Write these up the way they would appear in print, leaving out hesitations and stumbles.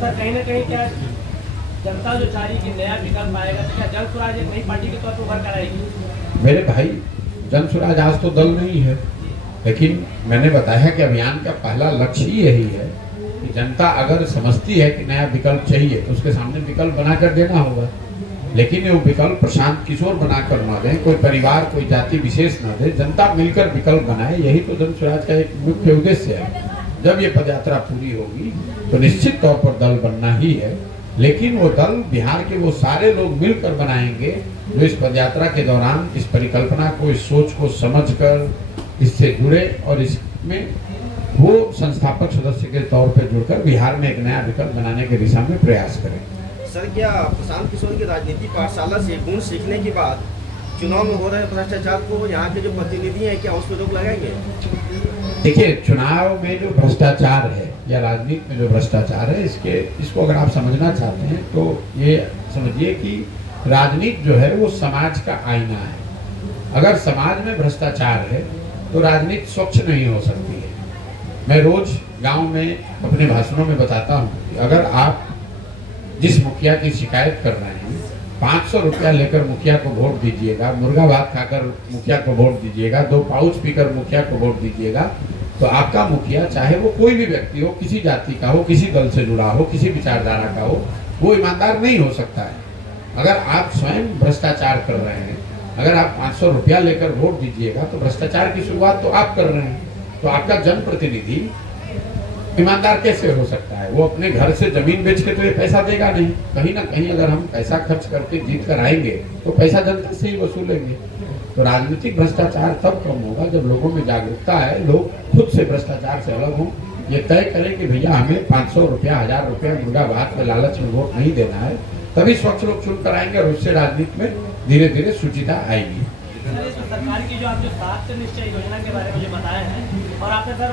Sir कहीं ना कहीं क्या जनता जो चाह रही कि नया विकल्प आएगा, तो क्या जन स्वराज एक नई पार्टी के तौर पर उभर कर आएगी? मेरे भाई, जन स्वराज आज तो दल नहीं है, लेकिन मैंने बताया कि अभियान का पहला लक्ष्य ही यही है कि जनता अगर समझती है कि नया विकल्प चाहिए तो उसके सामने विकल्प बनाकर देना होगा। लेकिन वो विकल्प प्रशांत किशोर बनाकर ना दे, कोई परिवार कोई जाति विशेष ना दे, जनता मिलकर विकल्प बनाए, यही तो जन स्वराज का एक मुख्य उद्देश्य है। जब ये पदयात्रा पूरी होगी तो निश्चित तौर पर दल बनना ही है, लेकिन वो दल बिहार के वो सारे लोग मिलकर बनाएंगे जो इस पदयात्रा के दौरान इस परिकल्पना को, इस सोच को समझकर इससे जुड़े और इसमें वो संस्थापक सदस्य के तौर पर जुड़कर बिहार में एक नया विकल्प बनाने की दिशा में प्रयास करें। सर, क्या प्रशांत किशोर की राजनीति पाठशाला से गुण सीखने के बाद चुनाव में हो रहे भ्रष्टाचार को यहाँ के जो प्रतिनिधि हैं क्या उस पर रोक लगाएंगे? देखिए, चुनाव में जो भ्रष्टाचार है या राजनीति में जो भ्रष्टाचार है, इसको अगर आप समझना चाहते हैं तो ये समझिए कि राजनीति जो है वो समाज का आईना है। अगर समाज में भ्रष्टाचार है तो राजनीति स्वच्छ नहीं हो सकती है। मैं रोज गांव में अपने भाषणों में बताता हूँ कि अगर आप जिस मुखिया की शिकायत कर रहे हैं 500 रुपया लेकर मुखिया को वोट दीजिएगा, मुर्गा भात खाकर मुखिया को वोट दीजिएगा, 2 पाउच पीकर मुखिया को वोट दीजिएगा, तो आपका मुखिया चाहे वो कोई भी व्यक्ति हो, किसी जाति का हो, किसी दल से जुड़ा हो, किसी विचारधारा का हो, वो ईमानदार नहीं हो सकता है। अगर आप स्वयं भ्रष्टाचार कर रहे हैं, अगर आप 500 रुपया लेकर वोट दीजिएगा तो भ्रष्टाचार की शुरुआत तो आप कर रहे हैं। तो आपका जनप्रतिनिधि ईमानदार कैसे हो सकता है? वो अपने घर से जमीन बेच के तो ये पैसा देगा नहीं। कहीं ना कहीं अगर हम पैसा खर्च करके जीत कर आएंगे तो पैसा जनता से ही वसूलेंगे। तो राजनीतिक भ्रष्टाचार तब कम होगा जब लोगों में जागरूकता है, लोग खुद से भ्रष्टाचार से अलग हों, ये तय करें कि भैया हमें 500 रुपया 1000 रुपया मुर्गा भात के लालच में वोट नहीं देना है, तभी स्वच्छ लोग चुन कर आएंगे और उससे राजनीति में धीरे धीरे शुचिता आएगी। सरकार की जो आप जो 7 निश्चय योजना के बारे में जो बताया है, और आपने सर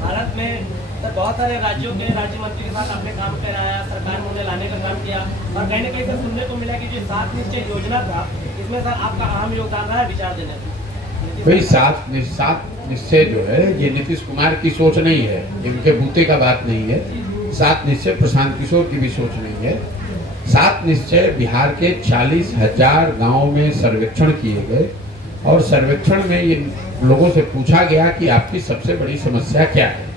भारत में सर बहुत सारे राज्यों के राज्य मंत्री के साथ आपने काम कराया, सरकार में उन्हें लाने का काम किया, और कहीं ना कहीं सर सुनने को मिला कि जो 7 निश्चय योजना था इसमें सर आपका अहम योगदान रहा विचार देने में। भाई 7 निश्चय जो है ये नीतीश कुमार की सोच नहीं है, इनके बूते का बात नहीं है। 7 निश्चय प्रशांत किशोर की भी सोच नहीं है। 7 निश्चय बिहार के 40,000 गाँव में सर्वेक्षण किए गए और सर्वेक्षण में ये लोगों से पूछा गया कि आपकी सबसे बड़ी समस्या क्या है।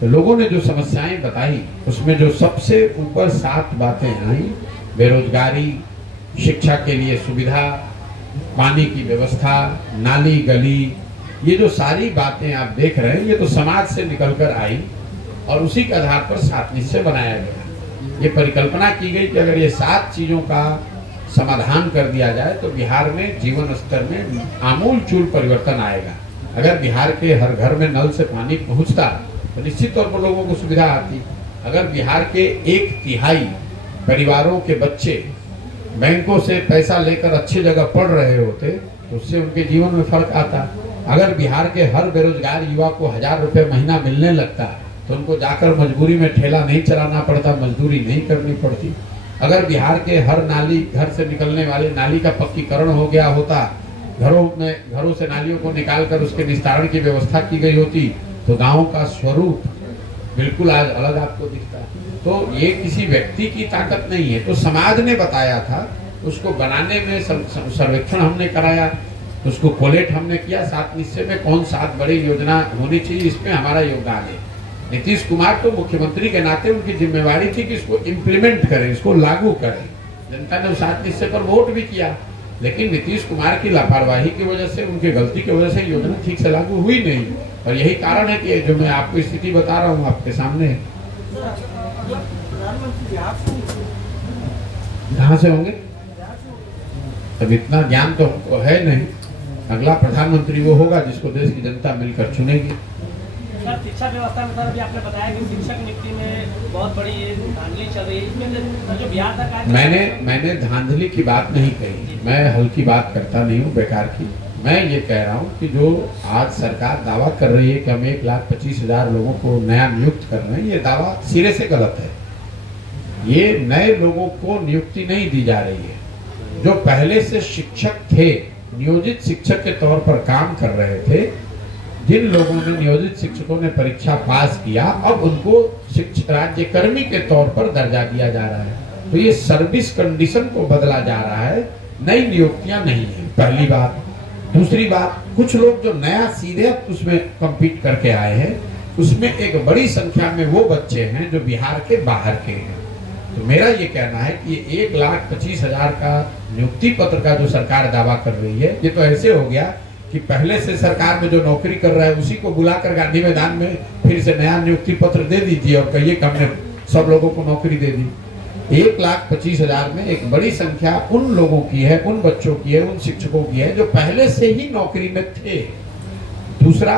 तो लोगों ने जो समस्याएं बताई उसमें जो सबसे ऊपर 7 बातें आई, बेरोजगारी, शिक्षा के लिए सुविधा, पानी की व्यवस्था, नाली गली, ये जो सारी बातें आप देख रहे हैं ये तो समाज से निकलकर आई और उसी के आधार पर 7 निश्चय बनाया गया। ये परिकल्पना की गई कि अगर ये 7 चीजों का समाधान कर दिया जाए तो बिहार में जीवन स्तर में आमूलचूल परिवर्तन आएगा। अगर बिहार के हर घर में नल से पानी पहुंचता तो निश्चित तौर पर लोगों को सुविधा आती। अगर बिहार के 1/3 परिवारों के बच्चे बैंकों से पैसा लेकर अच्छी जगह पढ़ रहे होते तो उससे उनके जीवन में फर्क आता। अगर बिहार के हर बेरोजगार युवा को 1000 रुपये महीना मिलने लगता तो उनको जाकर मजबूरी में ठेला नहीं चलाना पड़ता, मजदूरी नहीं करनी पड़ती। अगर बिहार के हर नाली, घर से निकलने वाली नाली का पक्कीकरण हो गया होता, घरों से नालियों को निकालकर उसके निस्तारण की व्यवस्था की गई होती तो गांव का स्वरूप बिल्कुल आज अलग आपको दिखता। तो ये किसी व्यक्ति की ताकत नहीं है, तो समाज ने बताया था, उसको बनाने में सर्वेक्षण हमने कराया, उसको कोलेट हमने किया। 7 निश्चय में कौन 7 बड़ी योजना होनी चाहिए, इसमें हमारा योगदान है। नीतीश कुमार तो मुख्यमंत्री के नाते उनकी जिम्मेवारी थी कि इसको इम्प्लीमेंट करें, इसको लागू करें। जनता ने 7 निश्चय पर वोट भी किया, लेकिन नीतीश कुमार की लापरवाही की वजह से, उनकी गलती की वजह से योजना ठीक से लागू हुई नहीं। और यही कारण है कि जो मैं आपको स्थिति बता रहा हूँ आपके सामने। कहाँ से होंगे? अब इतना ज्ञान तो हमको है नहीं। अगला प्रधानमंत्री वो होगा जिसको देश की जनता मिलकर चुनेगी। सर, शिक्षा व्यवस्था में सर अभी आपने बताया कि शिक्षक नियुक्ति में बहुत बड़ी धांधली चल रही है, इसमें जो बिहार सरकार मैंने धांधली की बात नहीं कही, मैं हल्की बात करता नहीं हूँ बेकार की। मैं ये कह रहा हूँ कि जो आज सरकार दावा कर रही है कि हम 1,25,000 लोगों को नया नियुक्त कर रहे हैं, ये दावा सिरे से गलत है। ये नए लोगों को नियुक्ति नहीं दी जा रही है। जो पहले से शिक्षक थे, नियोजित शिक्षक के तौर पर काम कर रहे थे, जिन लोगों ने नियोजित शिक्षकों ने परीक्षा पास किया, अब उनको शिक्षक राज्य कर्मी के तौर पर दर्जा दिया जा रहा है। तो ये सर्विस कंडीशन को बदला जा रहा है, नई नियुक्तियां नहीं है, पहली बात। दूसरी बात, कुछ लोग जो नया सीधे उसमें कम्पीट करके आए हैं, उसमें एक बड़ी संख्या में वो बच्चे हैं जो बिहार के बाहर के हैं। तो मेरा ये कहना है कि 1,25,000 का नियुक्ति पत्र का जो सरकार दावा कर रही है, ये तो ऐसे हो गया कि पहले से सरकार में जो नौकरी कर रहा है उसी को बुलाकर गांधी मैदान में फिर से नया नियुक्ति पत्र दे दीजिए और कहिए कि हमने सब लोगों को नौकरी दे दी। 1,25,000 में एक बड़ी संख्या उन लोगों की है, उन बच्चों की है, उन शिक्षकों की है जो पहले से ही नौकरी में थे। दूसरा,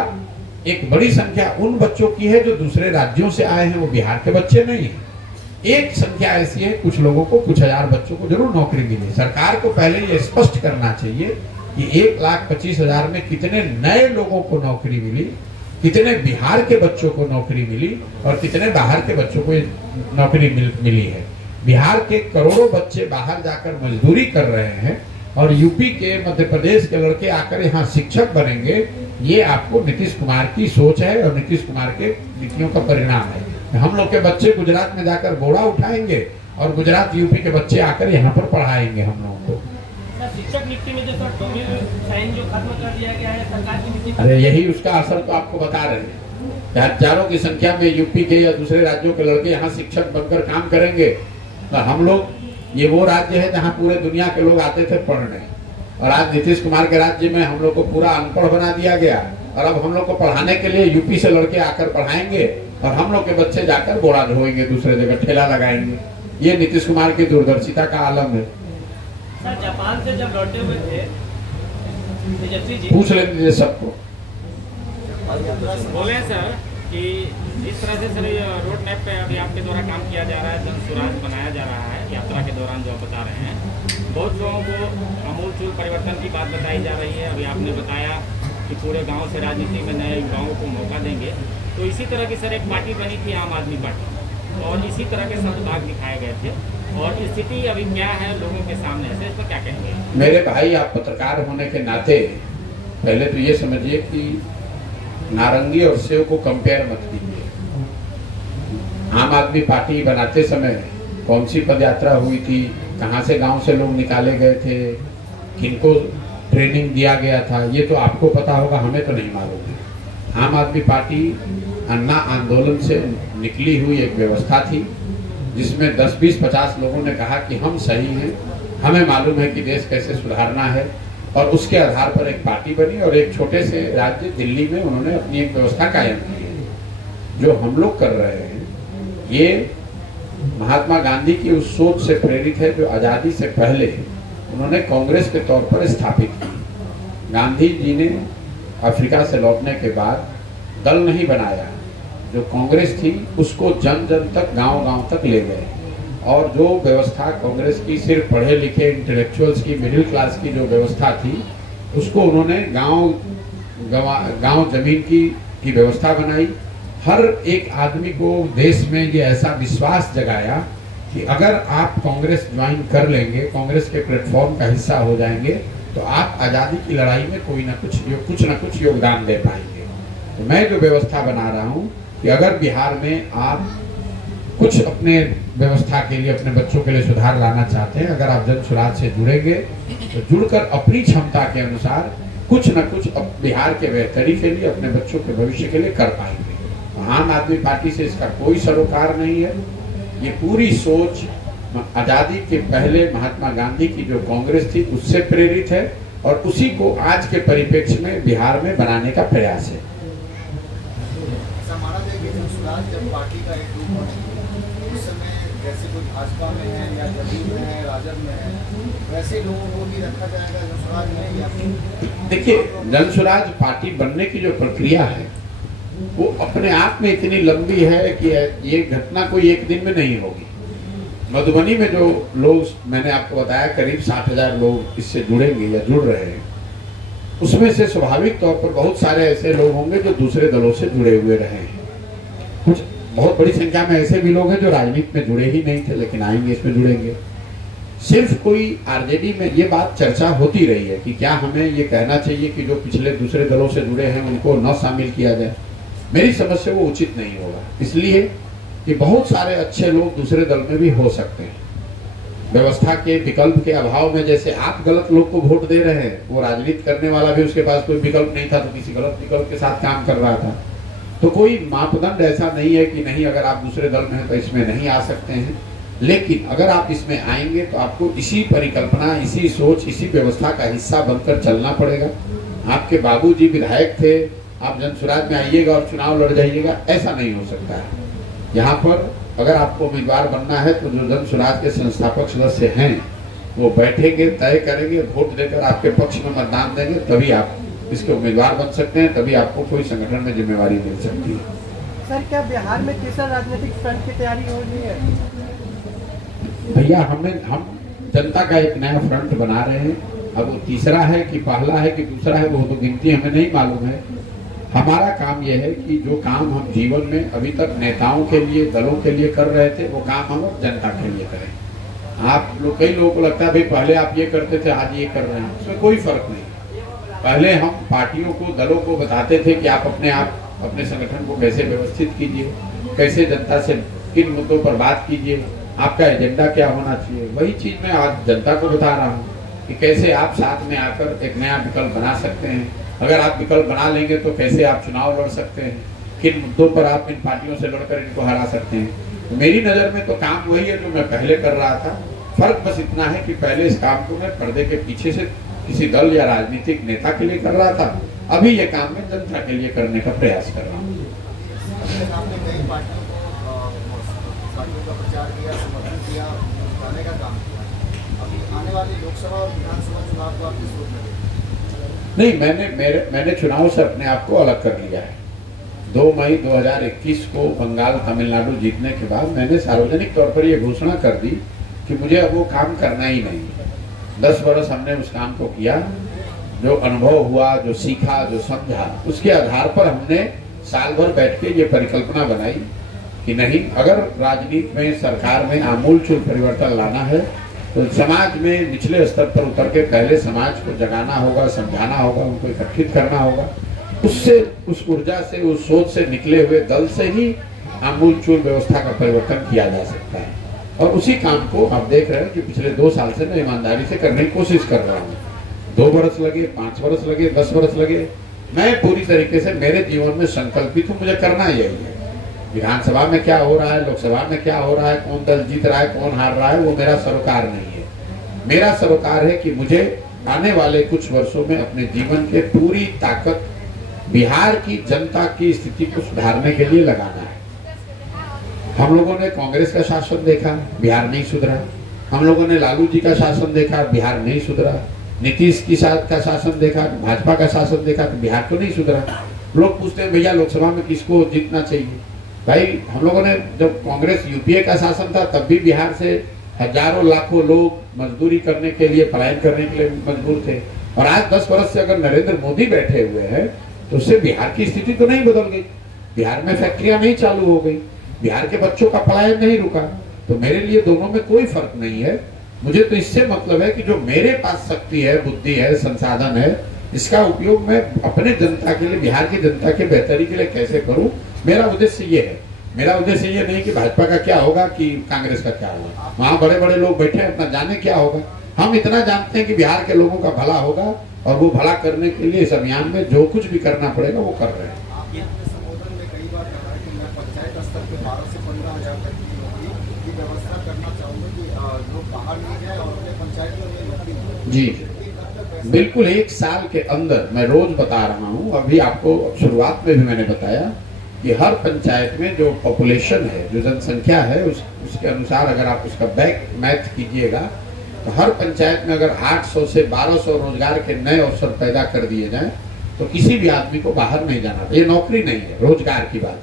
एक बड़ी संख्या उन बच्चों की है जो दूसरे राज्यों से आए हैं, वो बिहार के बच्चे नहीं है। एक संख्या ऐसी है, कुछ लोगों को, कुछ हजार बच्चों को जरूर नौकरी मिली। सरकार को पहले ये स्पष्ट करना चाहिए कि 1,25,000 में कितने नए लोगों को नौकरी मिली, कितने बिहार के बच्चों को नौकरी मिली और कितने बाहर के बच्चों को नौकरी मिली है। बिहार के करोड़ों बच्चे बाहर जाकर मजदूरी कर रहे हैं और यूपी के, मध्य प्रदेश के लड़के आकर यहाँ शिक्षक बनेंगे। ये आपको नीतीश कुमार की सोच है और नीतीश कुमार के नीतियों का परिणाम है। हम लोग के बच्चे गुजरात में जाकर बोरा उठाएंगे और गुजरात यूपी के बच्चे आकर यहाँ पर पढ़ाएंगे हम लोगों को। शिक्षक नियुक्ति में जो साइन जो खत्म कर दिया गया है सरकार की नीति, अरे यही उसका असर तो आपको बता रहे हैं। हजारों की संख्या में यूपी के या दूसरे राज्यों के लड़के यहाँ शिक्षक बनकर काम करेंगे। तो हम लोग, ये वो राज्य है जहाँ पूरे दुनिया के लोग आते थे पढ़ने, और आज नीतीश कुमार के राज्य में हम लोग को पूरा अनपढ़ बना दिया गया। और अब हम लोग को पढ़ाने के लिए यूपी से लड़के आकर पढ़ाएंगे और हम लोग के बच्चे जाकर बोरा ढोएंगे, दूसरे जगह ठेला लगाएंगे। ये नीतीश कुमार की दूरदर्शिता का आलम है। सर, जापान से जब लौटे हुए थे तेजस्वी जी, पूछ लेंगे सबको। बोले सर कि जिस तरह से सर रोड मैप पे अभी आपके द्वारा काम किया जा रहा है, जन स्वराज बनाया जा रहा है, यात्रा के दौरान जो आप बता रहे हैं, बहुत लोगों को आमूलचूल परिवर्तन की बात बताई जा रही है। अभी आपने बताया कि पूरे गांव से राजनीति में नए युवाओं को मौका देंगे। तो इसी तरह की सर एक पार्टी बनी थी आम आदमी पार्टी, और इसी तरह के संभाग दिखाए गए थे, और स्थिति अभी क्या है लोगों के सामने से, इस पर क्या कहेंगे? मेरे भाई, आप पत्रकार होने के नाते पहले तो ये समझिए कि नारंगी और सेव को कंपेयर मत कीजिए। आम आदमी पार्टी बनाते समय कौन सी पदयात्रा हुई थी, कहाँ से गांव से लोग निकाले गए थे, किनको ट्रेनिंग दिया गया था, ये तो आपको पता होगा, हमें तो नहीं मालूम है। आम आदमी पार्टी अन्ना आंदोलन से निकली हुई एक व्यवस्था थी जिसमें 10, 20, 50 लोगों ने कहा कि हम सही हैं, हमें मालूम है कि देश कैसे सुधारना है, और उसके आधार पर एक पार्टी बनी और एक छोटे से राज्य दिल्ली में उन्होंने अपनी एक व्यवस्था कायम की है। जो हम लोग कर रहे हैं ये महात्मा गांधी की उस सोच से प्रेरित है जो आज़ादी से पहले उन्होंने कांग्रेस के तौर पर स्थापित की। गांधी जी ने अफ्रीका से लौटने के बाद दल नहीं बनाया, जो कांग्रेस थी उसको जन जन तक, गांव-गांव तक ले गए, और जो व्यवस्था कांग्रेस की सिर्फ पढ़े लिखे इंटेलेक्चुअल्स की, मिडिल क्लास की जो व्यवस्था थी, उसको उन्होंने गांव जमीन की व्यवस्था बनाई। हर एक आदमी को देश में ये ऐसा विश्वास जगाया कि अगर आप कांग्रेस ज्वाइन कर लेंगे, कांग्रेस के प्लेटफॉर्म का हिस्सा हो जाएंगे, तो आप आज़ादी की लड़ाई में कुछ ना कुछ योगदान दे पाएंगे। तो मैं जो व्यवस्था बना रहा हूँ कि अगर बिहार में आप कुछ अपने व्यवस्था के लिए, अपने बच्चों के लिए सुधार लाना चाहते हैं, अगर आप जन स्वराज से जुड़ेंगे तो जुड़कर अपनी क्षमता के अनुसार कुछ न कुछ बिहार के बेहतरी के लिए, अपने बच्चों के भविष्य के लिए कर पाएंगे। आम आदमी पार्टी से इसका कोई सरोकार नहीं है। ये पूरी सोच आज़ादी के पहले महात्मा गांधी की जो कांग्रेस थी उससे प्रेरित है, और उसी को आज के परिप्रेक्ष्य में बिहार में बनाने का प्रयास है। जब पार्टी का एक रूप है, उस समय जैसे कोई भाजपा में है या जदयू में है, राजद में है, वैसे लोगों को भी रखा जाएगा जन स्वराज में? या देखिए, जन स्वराज पार्टी बनने की जो प्रक्रिया है वो अपने आप में इतनी लंबी है कि ये घटना कोई एक दिन में नहीं होगी। मधुबनी में जो लोग, मैंने आपको बताया करीब 60,000 लोग इससे जुड़ेंगे या जुड़ रहे हैं, उसमें से स्वाभाविक तौर पर बहुत सारे ऐसे लोग होंगे जो दूसरे दलों से जुड़े हुए रहे हैं। कुछ बहुत बड़ी संख्या में ऐसे भी लोग हैं जो राजनीति में जुड़े ही नहीं थे लेकिन आएंगे, इसमें जुड़ेंगे। सिर्फ कोई आरजेडी में ये बात चर्चा होती रही है कि क्या हमें ये कहना चाहिए कि जो पिछले दूसरे दलों से जुड़े हैं उनको न शामिल किया जाए। मेरी समझ से वो उचित नहीं होगा, इसलिए कि बहुत सारे अच्छे लोग दूसरे दल में भी हो सकते हैं। व्यवस्था के विकल्प के अभाव में जैसे आप गलत लोग को वोट दे रहे हैं, वो राजनीति करने वाला भी उसके पास कोई विकल्प नहीं था तो किसी गलत विकल्प के साथ काम कर रहा था। तो कोई मापदंड ऐसा नहीं है कि नहीं अगर आप दूसरे दल में हैं तो इसमें नहीं आ सकते हैं, लेकिन अगर आप इसमें आएंगे तो आपको इसी परिकल्पना, इसी सोच, इसी व्यवस्था का हिस्सा बनकर चलना पड़ेगा। आपके बाबूजी विधायक थे, आप जनसुराज में आइएगा और चुनाव लड़ जाइएगा, ऐसा नहीं हो सकता है। यहाँ पर अगर आपको उम्मीदवार बनना है तो जो जनसुराज के संस्थापक सदस्य हैं वो बैठेंगे, तय करेंगे, वोट देकर आपके पक्ष में मतदान देंगे, तभी आप इसके उम्मीदवार बन सकते हैं, तभी आपको कोई संगठन में जिम्मेवारी मिल सकती है। सर, क्या बिहार में तीसरा राजनीतिक फ्रंट की तैयारी हो रही है? भैया हम जनता का एक नया फ्रंट बना रहे हैं। अब वो तीसरा है कि पहला है कि दूसरा है, वो तो गिनती हमें नहीं मालूम है। हमारा काम यह है कि जो काम हम जीवन में अभी तक नेताओं के लिए, दलों के लिए कर रहे थे, वो काम हम जनता के लिए करें। आप लोग, कई लोगों को लगता है भाई पहले आप ये करते थे, आज ये कर रहे हैं, उसमें कोई फर्क नहीं। पहले हम पार्टियों को, दलों को बताते थे कि आप अपने संगठन को कैसे व्यवस्थित कीजिए, कैसे जनता से किन मुद्दों पर बात कीजिए, आपका एजेंडा क्या होना चाहिए। वही चीज मैं आज जनता को बता रहा हूँ कि कैसे आप साथ में आकर एक नया विकल्प बना सकते हैं। अगर आप विकल्प बना लेंगे तो कैसे आप चुनाव लड़ सकते हैं, किन मुद्दों पर आप इन पार्टियों से लड़कर इनको हरा सकते हैं। तो मेरी नज़र में तो काम वही है जो मैं पहले कर रहा था। फर्क बस इतना है कि पहले इस काम को मैं पर्दे के पीछे से किसी दल या राजनीतिक नेता के लिए कर रहा था, अभी ये काम मैं जनता के लिए करने का प्रयास कर रहा हूँ। आपने कई पार्टियों का प्रचार किया, समर्थन किया, बनाने का काम किया। अभी आने वाले लोकसभा और विधानसभा चुनाव को आप किस रूप में देखते हैं? नहीं, मैंने चुनाव से अपने आप को अलग कर लिया है। 2 मई 2021 को बंगाल, तमिलनाडु जीतने के बाद मैंने सार्वजनिक तौर पर यह घोषणा कर दी कि मुझे अब वो काम करना ही नहीं है। 10 वर्ष हमने उस काम को किया, जो अनुभव हुआ, जो सीखा, जो समझा, उसके आधार पर हमने साल भर बैठ के ये परिकल्पना बनाई कि नहीं, अगर राजनीति में, सरकार में आमूलचूल परिवर्तन लाना है तो समाज में निचले स्तर पर उतर के पहले समाज को जगाना होगा, समझाना होगा, उनको इकट्ठित करना होगा। उससे, उस ऊर्जा से, उस सोच से निकले हुए दल से ही आमूलचूल व्यवस्था का परिवर्तन किया जा सकता है। और उसी काम को आप देख रहे हैं कि पिछले 2 साल से मैं ईमानदारी से करने की कोशिश कर रहा हूँ। 2 वर्ष लगे, 5 वर्ष लगे, 10 वर्ष लगे, मैं पूरी तरीके से मेरे जीवन में संकल्पित हूँ, मुझे करना यही है। विधानसभा में क्या हो रहा है, लोकसभा में क्या हो रहा है, कौन दल जीत रहा है, कौन हार रहा है, वो मेरा सरोकार नहीं है। मेरा सरोकार है कि मुझे आने वाले कुछ वर्षों में अपने जीवन के पूरी ताकत बिहार की जनता की स्थिति को सुधारने के लिए लगाना है। हम लोगों ने कांग्रेस का शासन देखा, बिहार नहीं सुधरा। हम लोगों ने लालू जी का शासन देखा, बिहार नहीं सुधरा। नीतीश का शासन देखा, भाजपा का शासन देखा, तो बिहार तो नहीं सुधरा। लोग पूछते हैं भैया लोकसभा में किसको जीतना चाहिए। भाई, हम लोगों ने, जब कांग्रेस यूपीए का शासन था तब भी बिहार से हजारों लाखों लोग मजदूरी करने के लिए, पलायन करने के लिए मजबूर थे। और आज 10 वर्ष से अगर नरेंद्र मोदी बैठे हुए हैं तो उससे बिहार की स्थिति तो नहीं बदल गई। बिहार में फैक्ट्रियां नहीं चालू हो गई, बिहार के बच्चों का पलायन नहीं रुका। तो मेरे लिए दोनों में कोई फर्क नहीं है। मुझे तो इससे मतलब है कि जो मेरे पास शक्ति है, बुद्धि है, संसाधन है, इसका उपयोग मैं अपने जनता के लिए, बिहार की जनता के बेहतरी के लिए कैसे करूं, मेरा उद्देश्य ये है। मेरा उद्देश्य ये नहीं कि भाजपा का क्या होगा कि कांग्रेस का क्या होगा। वहाँ बड़े बड़े लोग बैठे हैं, अपना जाने क्या होगा। हम इतना जानते हैं कि बिहार के लोगों का भला होगा, और वो भला करने के लिए इस अभियान में जो कुछ भी करना पड़ेगा वो कर रहे हैं। आपने संबोधन में कई बार कहा कि मैं पंचायत स्तर पे 12 से 15 हज़ार तक की नौकरी की व्यवस्था करना चाहूँगा कि लोग बाहर नहीं जाए और अपने पंचायत में नौकरी। जी बिल्कुल, 1 साल के अंदर मैं रोज बता रहा हूँ। अभी आपको शुरुआत में भी मैंने बताया कि हर पंचायत में जो पॉपुलेशन है, जो जनसंख्या है, उसके अनुसार अगर आप उसका बैक मैथ कीजिएगा तो हर पंचायत में अगर 800 से 1200 रोजगार के नए अवसर पैदा कर दिए जाएं तो किसी भी आदमी को बाहर नहीं जाना। ये नौकरी नहीं है, रोजगार की बात है।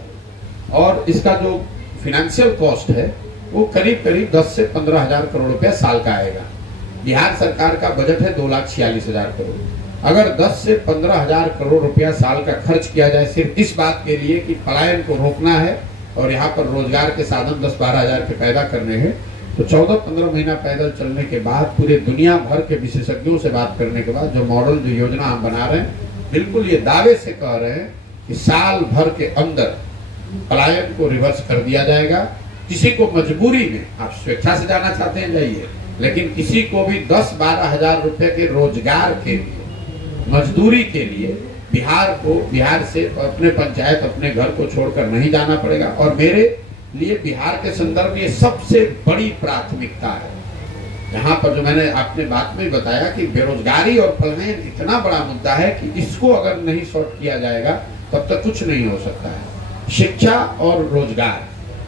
और इसका जो फिनेंशियल कॉस्ट है वो करीब करीब 10 से 15 हज़ार करोड़ रुपया साल का आएगा। बिहार सरकार का बजट है 2,46,000 करोड़। अगर 10 से 15 हज़ार करोड़ रुपया साल का खर्च किया जाए सिर्फ इस बात के लिए कि पलायन को रोकना है और यहाँ पर रोजगार के साधन 10-12 हज़ार के पैदा करने हैं, तो 14-15 महीना पैदल चलने के बाद, पूरे दुनिया भर के विशेषज्ञों से बात करने के बाद, जो मॉडल, जो योजना हम बना रहे हैं, बिल्कुल ये दावे से कह रहे हैं कि साल भर के अंदर पलायन को रिवर्स कर दिया जाएगा। किसी को मजबूरी में, आप स्वेच्छा से जाना चाहते हैं जाइए, लेकिन किसी को भी 10-12 हजार रुपए के रोजगार के लिए, मजदूरी के लिए बिहार से अपने पंचायत, अपने घर को छोड़कर नहीं जाना पड़ेगा। और मेरे लिए बिहार के संदर्भ में ये सबसे बड़ी प्राथमिकता है। यहाँ पर जो मैंने आपने बात में बताया कि बेरोजगारी और पलायन इतना बड़ा मुद्दा है कि इसको अगर नहीं सॉर्ट किया जाएगा तब तक कुछ नहीं हो सकता है। शिक्षा और रोजगार,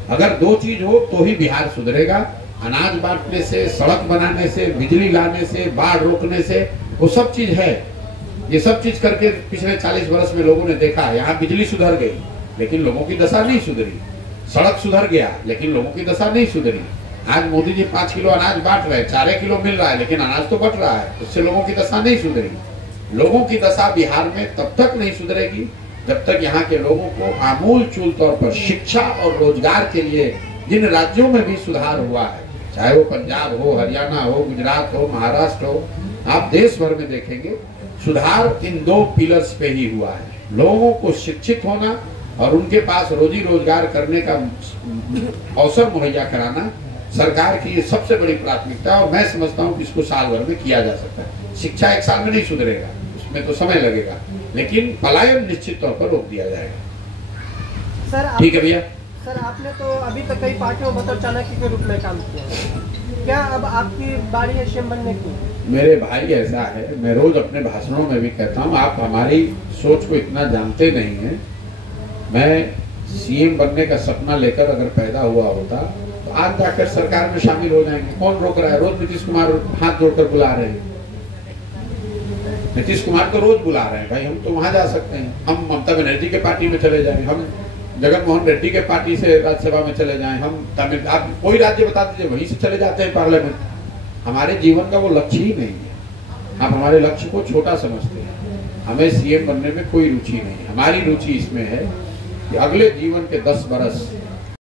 अगर दो चीज हो तो ही बिहार सुधरेगा। अनाज बांटने से, सड़क बनाने से, बिजली लाने से, बाढ़ रोकने से, वो सब चीज है। ये सब चीज करके पिछले 40 वर्ष में लोगों ने देखा है, यहाँ बिजली सुधर गई लेकिन लोगों की दशा नहीं सुधरी, सड़क सुधर गया लेकिन लोगों की दशा नहीं सुधरी। आज मोदी जी 5 किलो अनाज बांट रहे हैं, 4 किलो मिल रहा है, लेकिन अनाज तो बट रहा है, उससे लोगों की दशा नहीं सुधरी। लोगों की दशा बिहार में तब तक नहीं सुधरेगी जब तक यहाँ के लोगों को आमूल चूल तौर पर शिक्षा और रोजगार के लिए जिन राज्यों में भी सुधार हुआ है, चाहे वो पंजाब हो, हरियाणा हो, गुजरात हो, महाराष्ट्र हो, आप देश भर में देखेंगे सुधार इन 2 पिलर्स पे ही हुआ है। लोगों को शिक्षित होना और उनके पास रोजी रोजगार करने का अवसर मुहैया कराना सरकार की ये सबसे बड़ी प्राथमिकता है। और मैं समझता हूँ कि इसको साल भर में किया जा सकता है। शिक्षा 1 साल में नहीं सुधरेगा, उसमें तो समय लगेगा, लेकिन पलायन निश्चित तौर पर रोक दिया जाएगा। सर ठीक है भैया। सर, आपने तो अभी तक कई पार्टियों में बतौर चाणक्य के रूप में काम किया है, क्या अब आपकी बारी है सीएम बनने की? मेरे भाई, ऐसा है, मैं रोज अपने भाषणों में भी कहता हूँ, आप हमारी सोच को इतना जानते नहीं हैं। मैं सीएम बनने का सपना लेकर अगर पैदा हुआ होता तो आज जाकर सरकार में शामिल हो जाएंगे। कौन रोक रहा है? रोज नीतीश कुमार हाथ जोड़कर बुला रहे हैं। नीतीश कुमार तो रोज बुला रहे हैं, भाई हम तो वहां जा सकते हैं, हम ममता बनर्जी के पार्टी में चले जाएं, हम जगन मोहन रेड्डी के पार्टी से राज्यसभा में चले जाएं, हम तमिल, आप कोई राज्य बता दीजिए, वहीं से चले जाते हैं पार्लियामेंट। हमारे जीवन का वो लक्ष्य ही नहीं है। आप हमारे लक्ष्य को छोटा समझते हैं। हमें सीएम बनने में कोई रुचि नहीं है। हमारी रुचि इसमें है कि अगले जीवन के 10 बरस